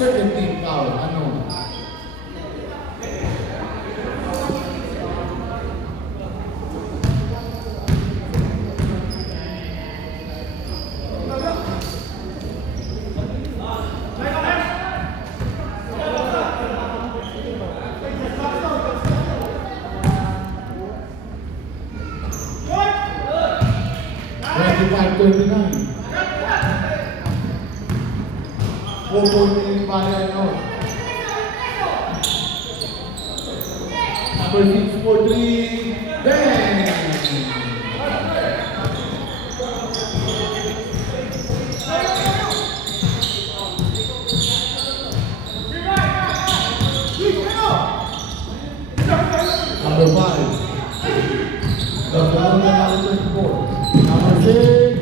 Second team foul, ano? Number 6 for 3, bang! Number 5, number 24, number 6,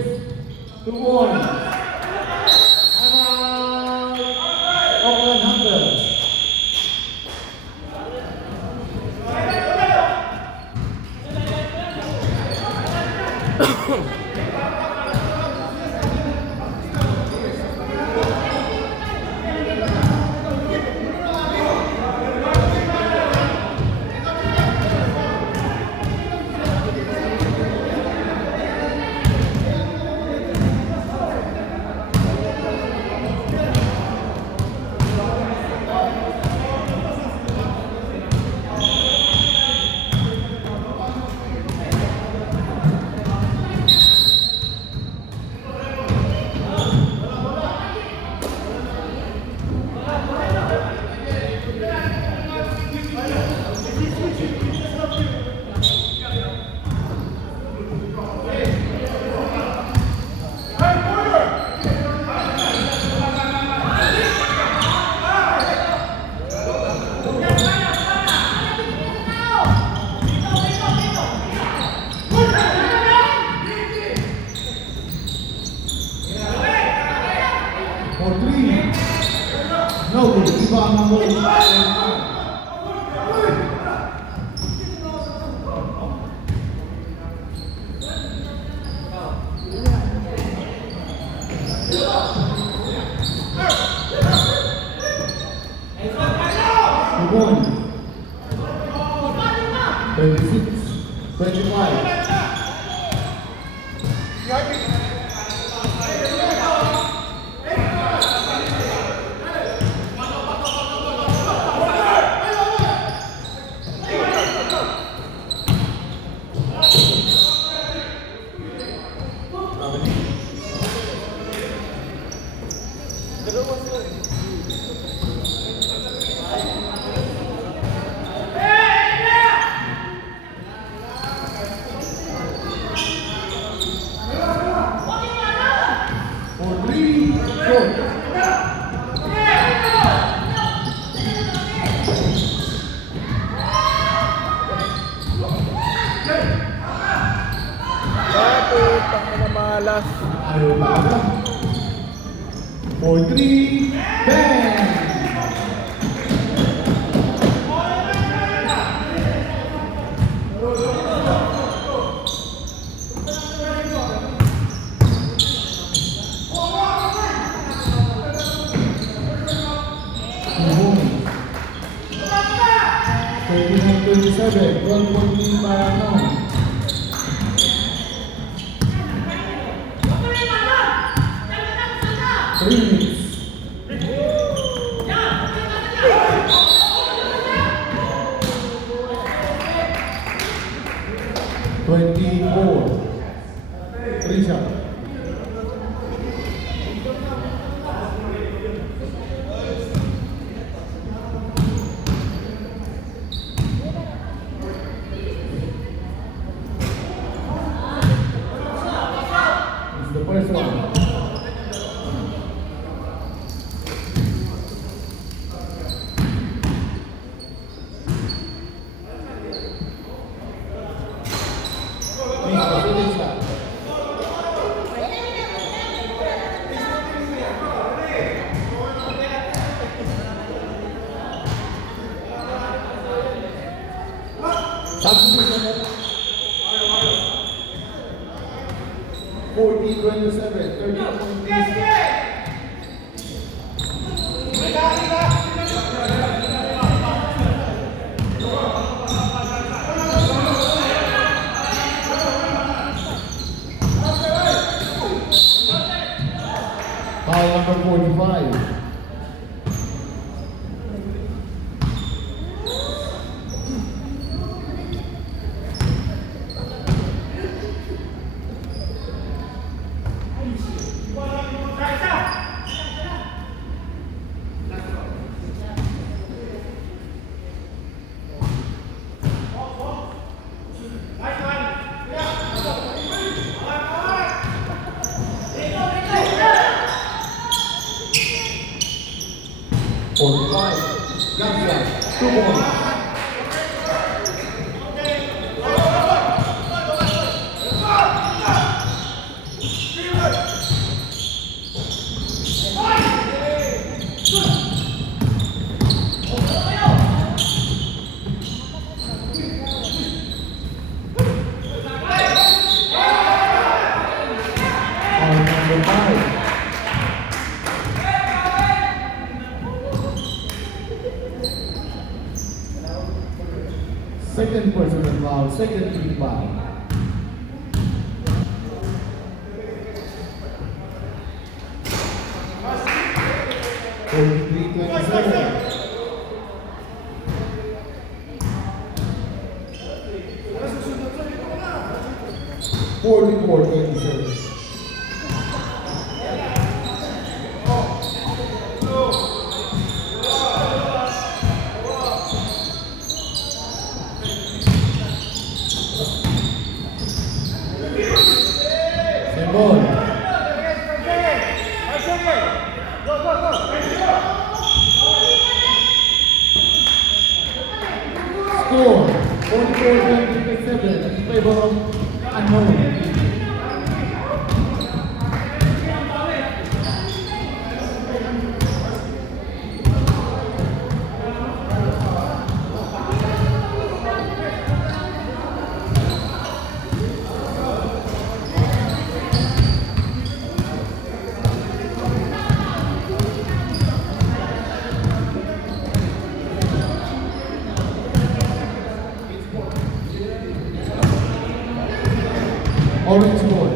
2-1. Oakland Hunter. No, iba ang number 1. One, 26, 25. Malas. For 3, bang! Thirty-nine, 27, 12-point para ano? 1. Substitution. 40-27, 30 points. Foul number 45. Garcia, 2 points. Foul number 5. Second personal foul, second team foul. Forty-three, 27. 44-27. Sebon. Score 44-27 in favor of Unknown. Orange ball.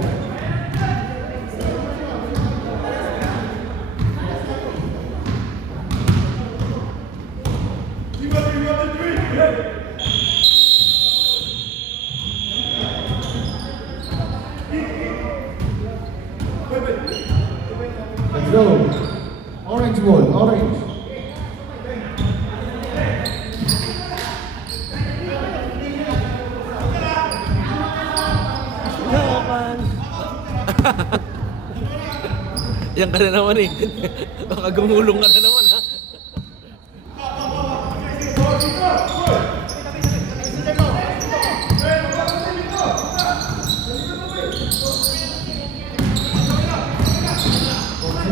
Let's go. Orange ball, orange. Yan ka na naman eh. Baka gumulong ka na naman ha.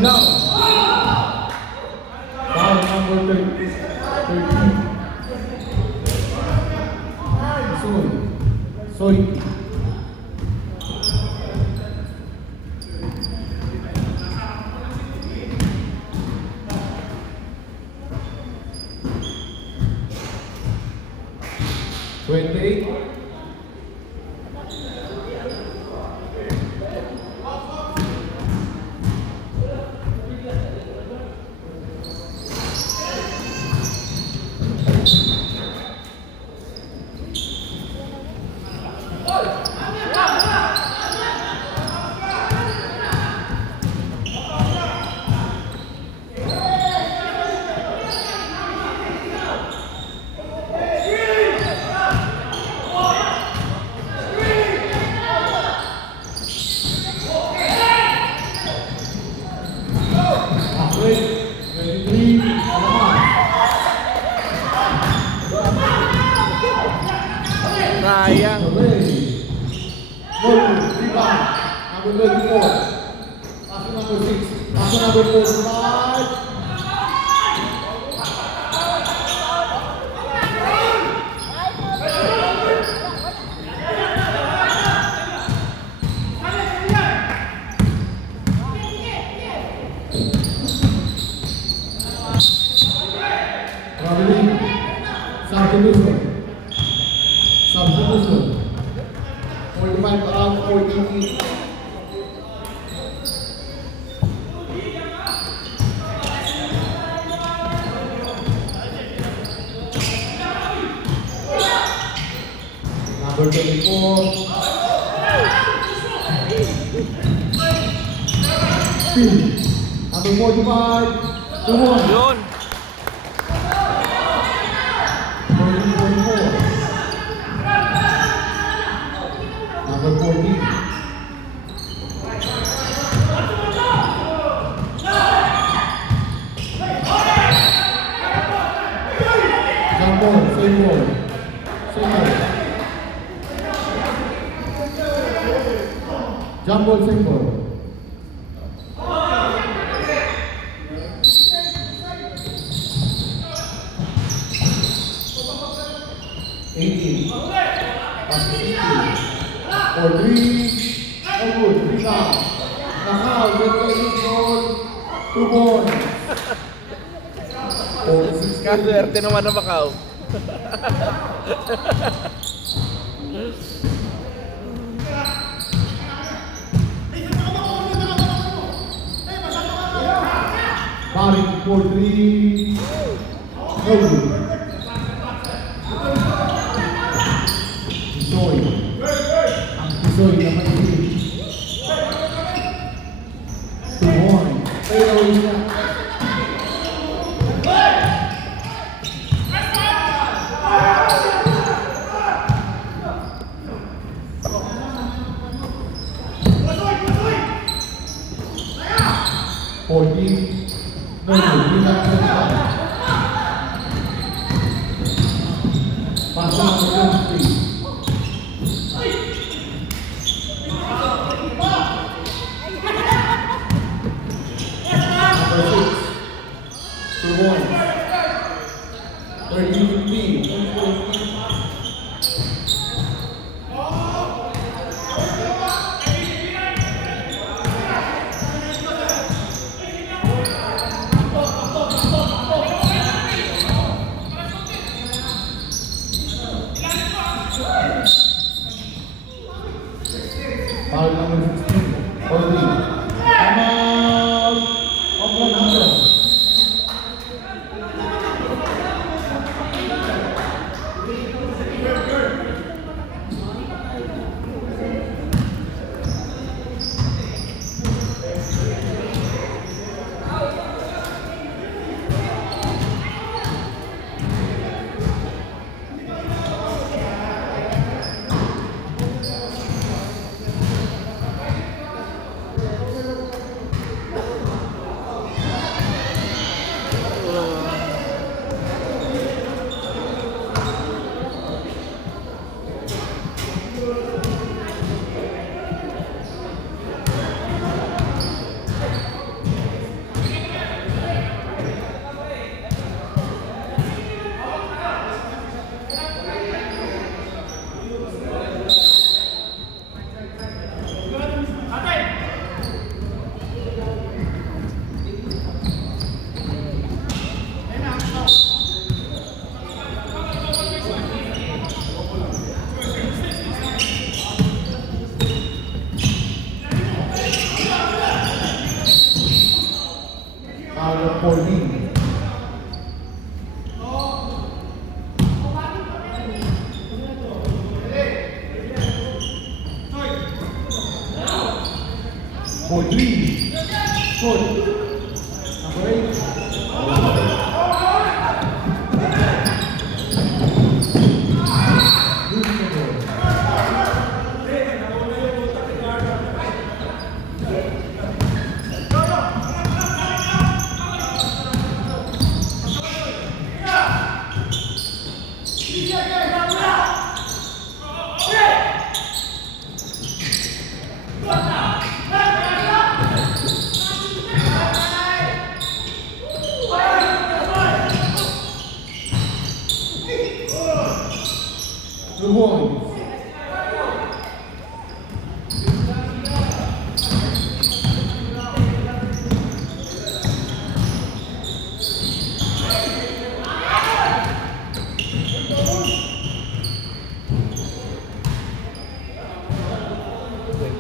Now, foul number 13. Soy. 28. Rebound. Number 24. Pass to number 6. Pass to number 45. Traveling. Substitution. Substitution. 45 around 48. Number 24. Number 45. 2-1. Yun. 44. Number 14. Jump ball, same ball. Same ball. Jump ball, same ball. For 3, no good, rebound. Nakal, get ready goal, 2 points. 46. Kaswerte naman na Macau. Barik for 3, no good. Isoy. Ang Isoy naman din. 2 points. Fade away na. No good. Rebound 25. Pass to number 23. Number 6. 2 points. 13-15. Foul number 16. 14. Come on. Open number. Foul number 14. For 3. Short. Number 8.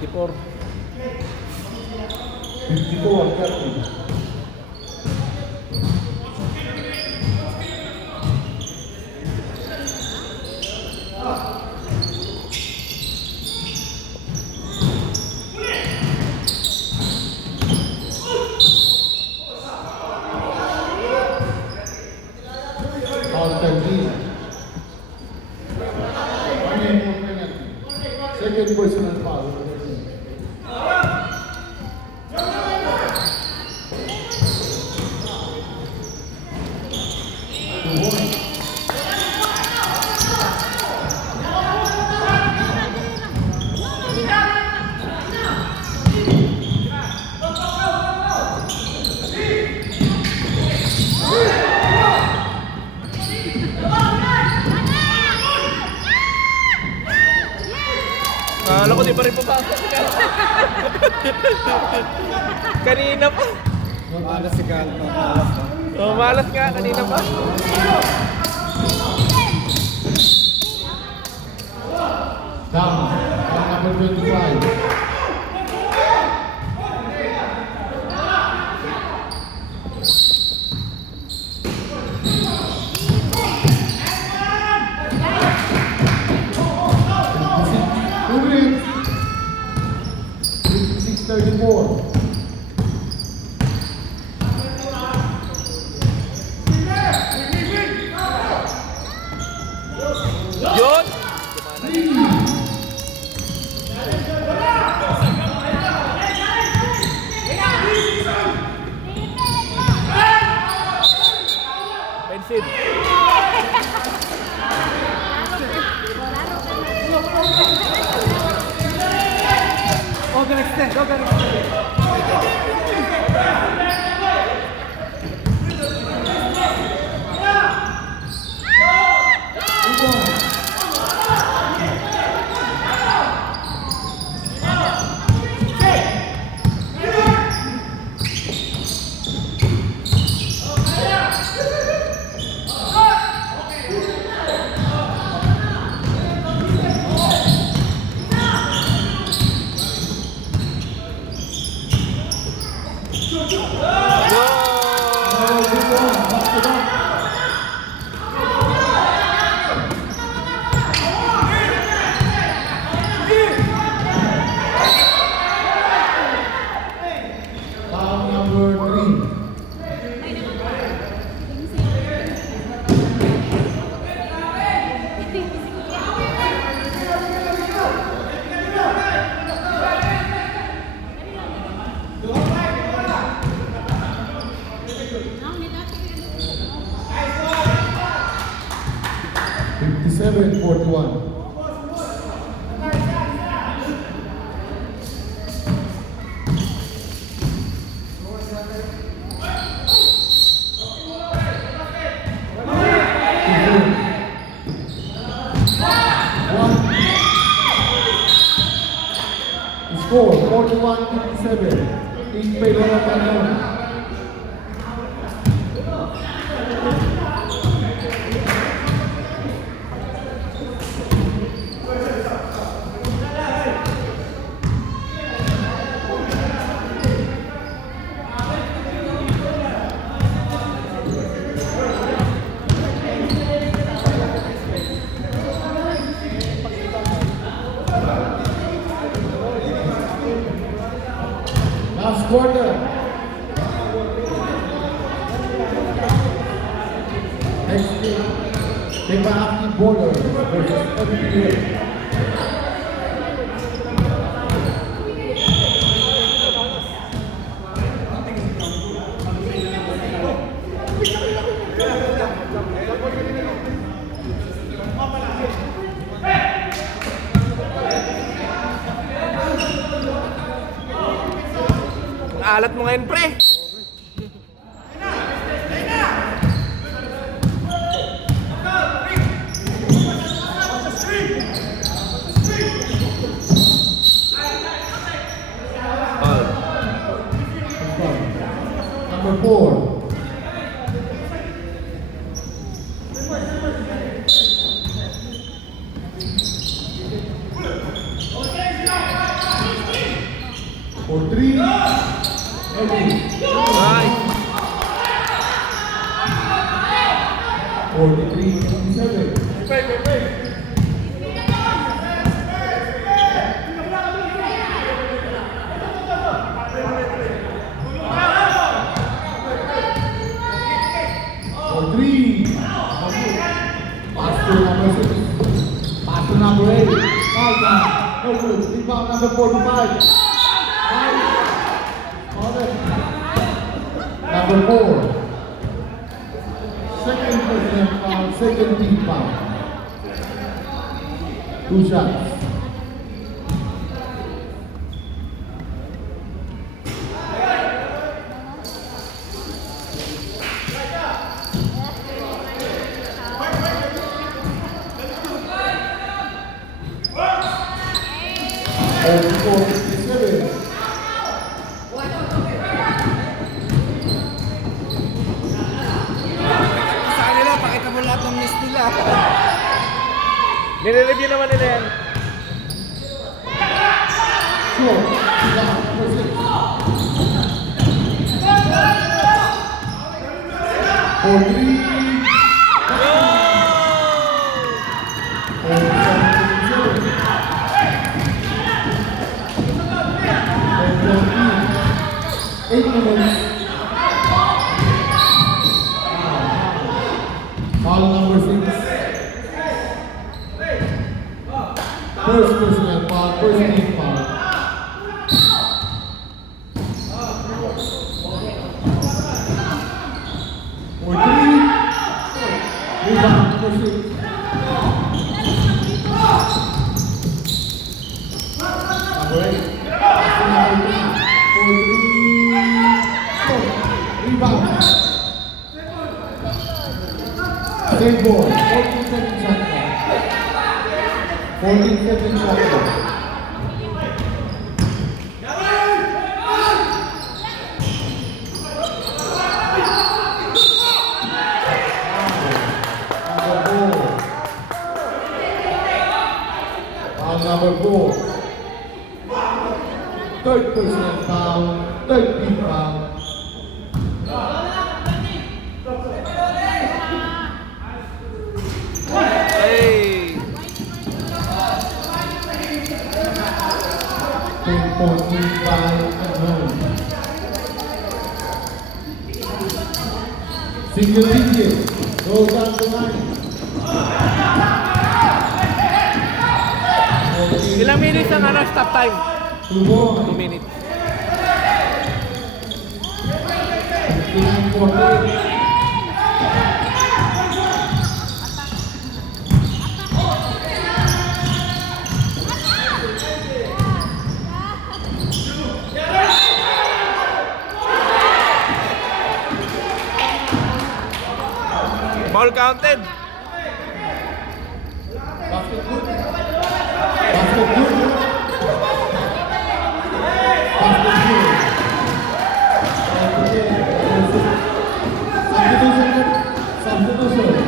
54. 54-30. Foul 13. One more penalty. Second personal foul. Akala ko di pa rin papasok. Kanina pa. Malas si Cal. Malas pa. Oh, malas nga, kanina pa. Down. Number 25. Two minutes. 56-34. Yun! Pensid. Go the next day. Go the next day. Foul number 3. Fifty-seven, 41. Score 41-57 in favor of Manila. Last quarter. Next game, Tebaki Bowlers versus FPA. Ang alat mo ngayon, pre. Number 4. For 3. Ready. Ay! 43-27. For 3. Pass to number 6. Pass to number 8. Foul now. No good. Rebound number 45. Number 4. Second personal foul, second team foul. 2 shots. And 4-7. Sa kanila, pakita mo lahat ng miss nila. Nire-review naman nila yan. Sure. Number 6. 4-3. Eight minutes. Foul number 6. First personal foul, first team foul. For 3. Rebound number 6. Number 8. Number 3. For 3. Rebound. Save ball. 14 seconds shot clock. 14 seconds shot clock. Number 4. Third personal foul, third team foul. Ay! 10.35 at home. Single digit. Goes down the line. Ilang minutes ang stop time? 2 more. 2 minutes. 59-48. Ball counted. Basket good. Basket good. Basket good. Substitution.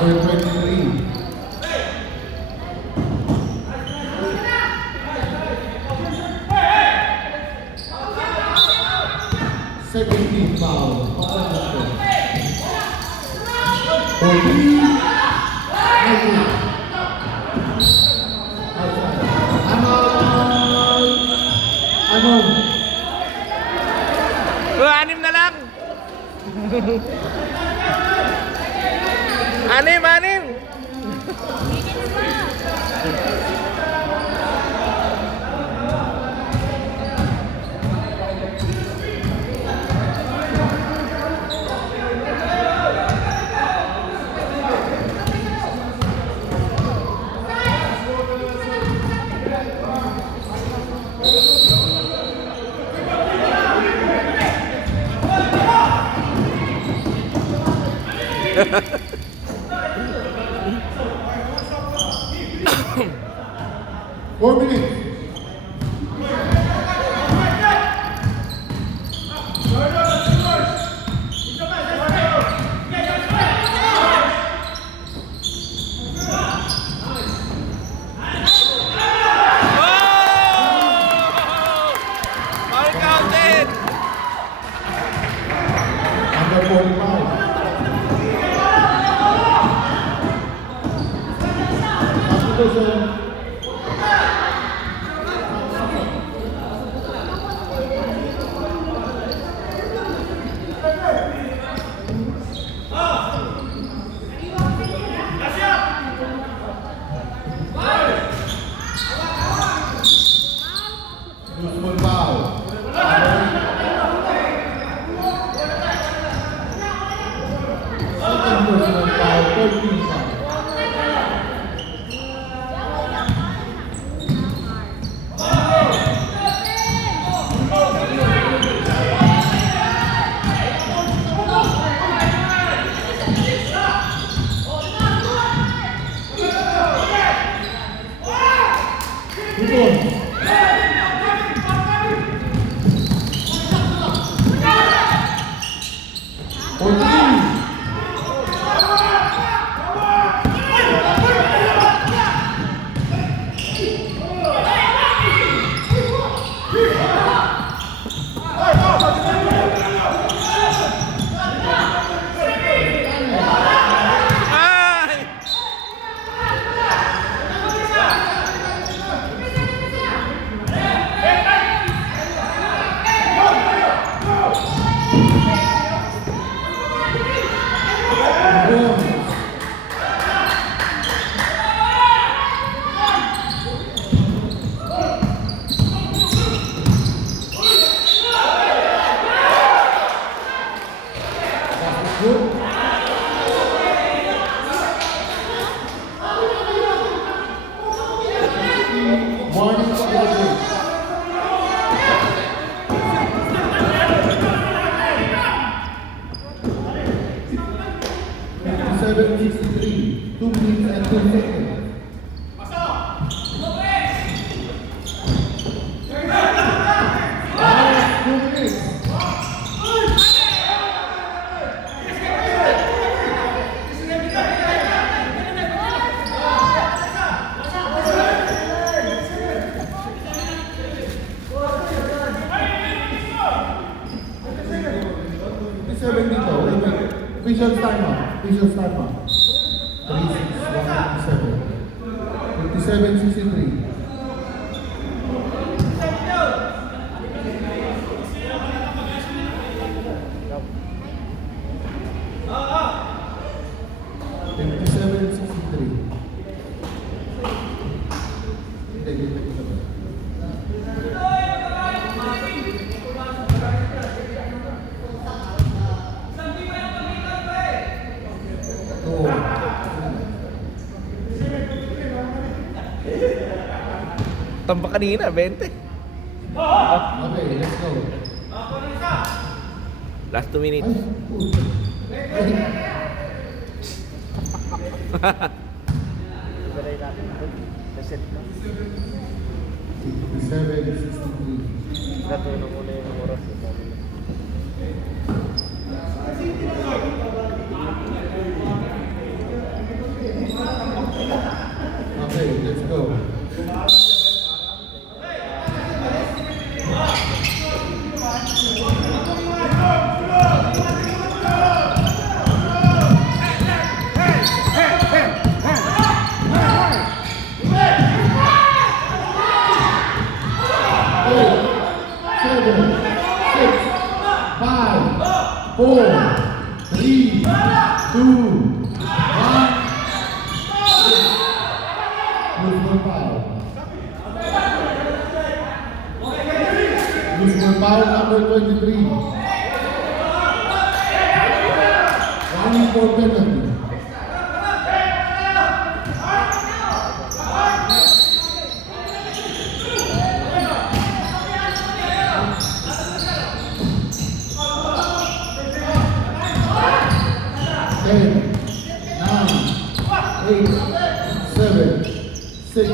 Number 23. Second team foul. For 3. I'm out. Anim na lang. Anim. Four minutes. Foul counted. Under 45. Substitution. Usman foul. Second personal foul, 13 foul. Ay! Morning celebration. 57-63, 2 minutes and 2 seconds. Last 2 minutes. Official timeout. 3-6-1-57. 57-63. Tamba kanina, 20. Okay, let's go. Last 2 minutes. Ibalay natin ito. Reset na. 57-63. Natulong muna yung oras. Okay, let's go. Eight, 7, 6, 5, 4, 3, 2, 1. Loose foul. Loose foul number 23. Running for penalty. Ten, 9, 8, 7, 6.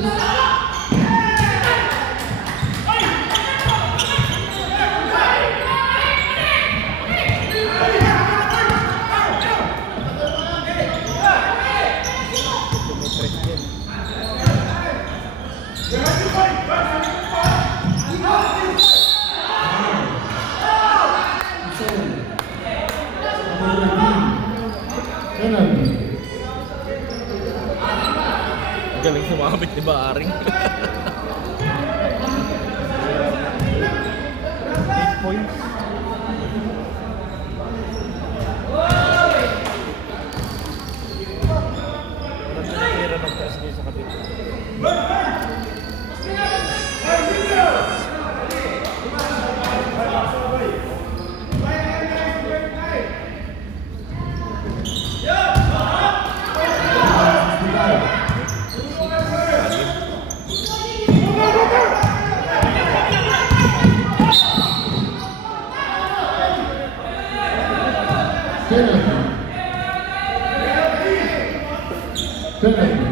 Penalty. Galing sumabit, di ba, Aring? Points. Walang natira ng taas niya sa kapit. Penalty.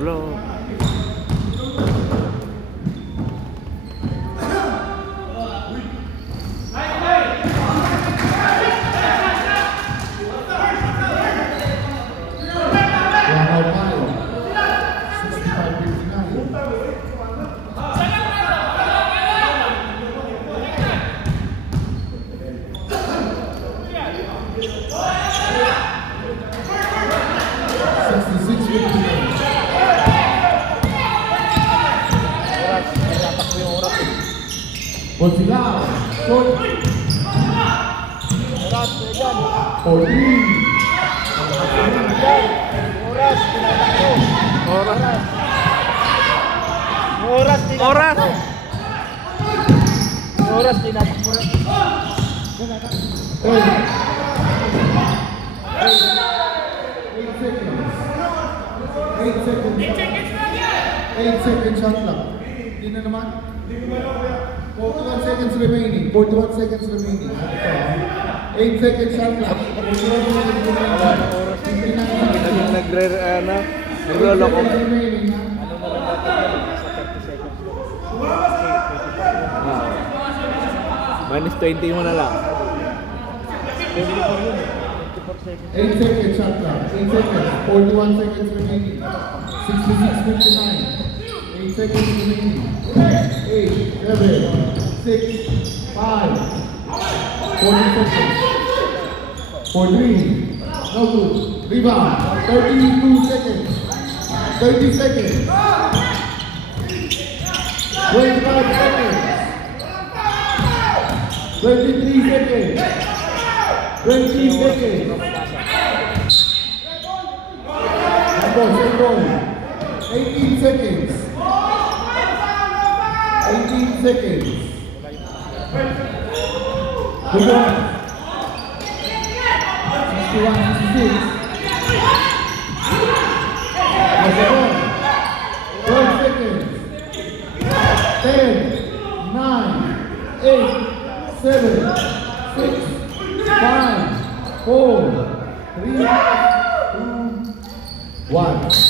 Blow. Ohio, 65-59. Portugal, shot. Oras, yan. For 3. Oras, tinatakbo. Oras. Oras, tinatakbo. Oras. Oras, tinatakbo. 8 seconds. 8 seconds. 8 seconds shot clock. Hindi na naman. 41 seconds remaining. 41 seconds remaining. 8 seconds shot clock. 41 seconds remaining. 59 seconds. Naglolo ko. remaining. Ha? Ano na lang natin sa 30 seconds. Minus 20 mo na lang. 24 yun. 24 seconds. 8 seconds shot clock. 8 seconds. 41 seconds remaining. 66:59. 8 seconds remaining. 8, 7, 6, 5. 40 seconds. 43. No good. Rebound. 32 seconds. 30 seconds. 25 seconds. 23 seconds. 20 seconds. Same ball. 18 seconds. 18 seconds. Good one. 61, 66. That's the ball. 12 seconds. 10, 9, 8, 7, 6, 5, 4, 3, 2, 1.